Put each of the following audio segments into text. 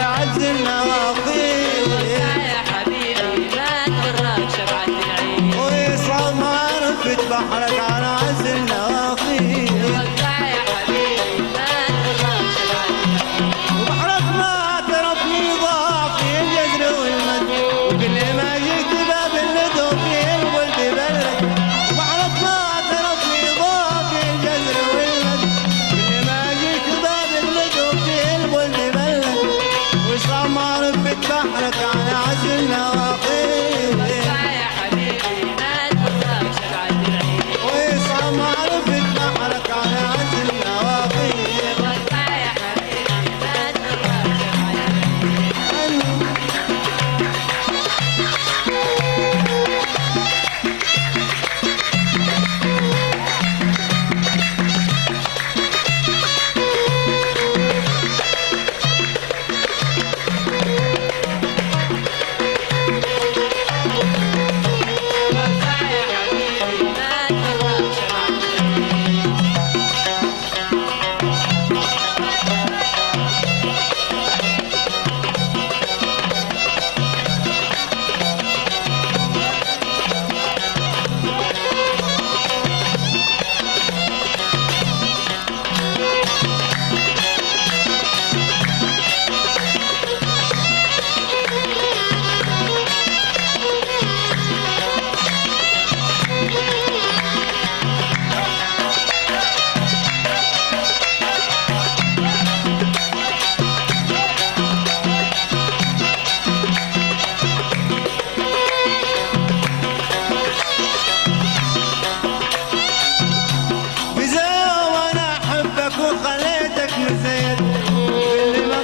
على عز النواقيل. يا حبيبي ما تغرك شبعة العين. ويصعب معرفة بحرك على عز النواقيل. يا حبيبي ما تغرك شبعة العين. وبحرك ما اعترفني ضاع في الجزر والمد، وكل ما جيت باب اللدو في الولد بلد. وبحرك ما اعترفني ضاع في الجزر والمد، كل ما جيت باب اللدو في الولد بلد. وصعب معرفة بحرك على عز النواقيل. يا حبيبي ما تغرك شبعة العين. ويصعب معرفة بحرك على عز النواقيل. يا حبيبي ما تغرك شبعة العين. وخليتك مزيد كل ما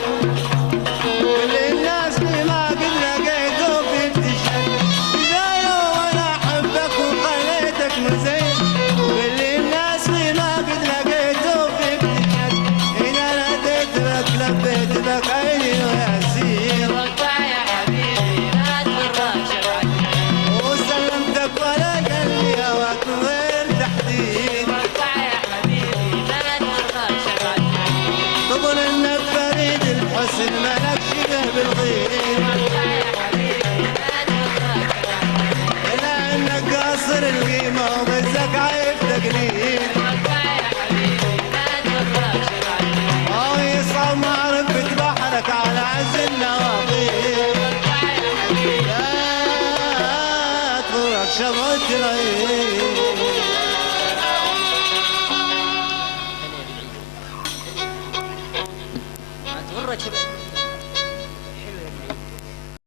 كل الناس ما قد لقيته في ابتشال. بداية وانا احبك وخليتك مزيد كل الناس ما قد لقيته في ابتشال. اذا ناديت بك لبيت بك عيني وياسين. يا حبيبي ما تغرك شبعة العين. وسلمتك ولا قلبي هواك من غير تحديد. يا حبيبي ما تغرك شبعة العين. تظن انك فريد الحسن مالك شبه بالغير. يا حبيبي ما تغرك شبعة العين. الا انك قاصر القيمه وبزك عيب تقليل. يا حبيبي ما تغرك شبعة العين. يصعب معرفة بحرك على عز النواقيل. يا حبيبي لا تغرك شبعة العين.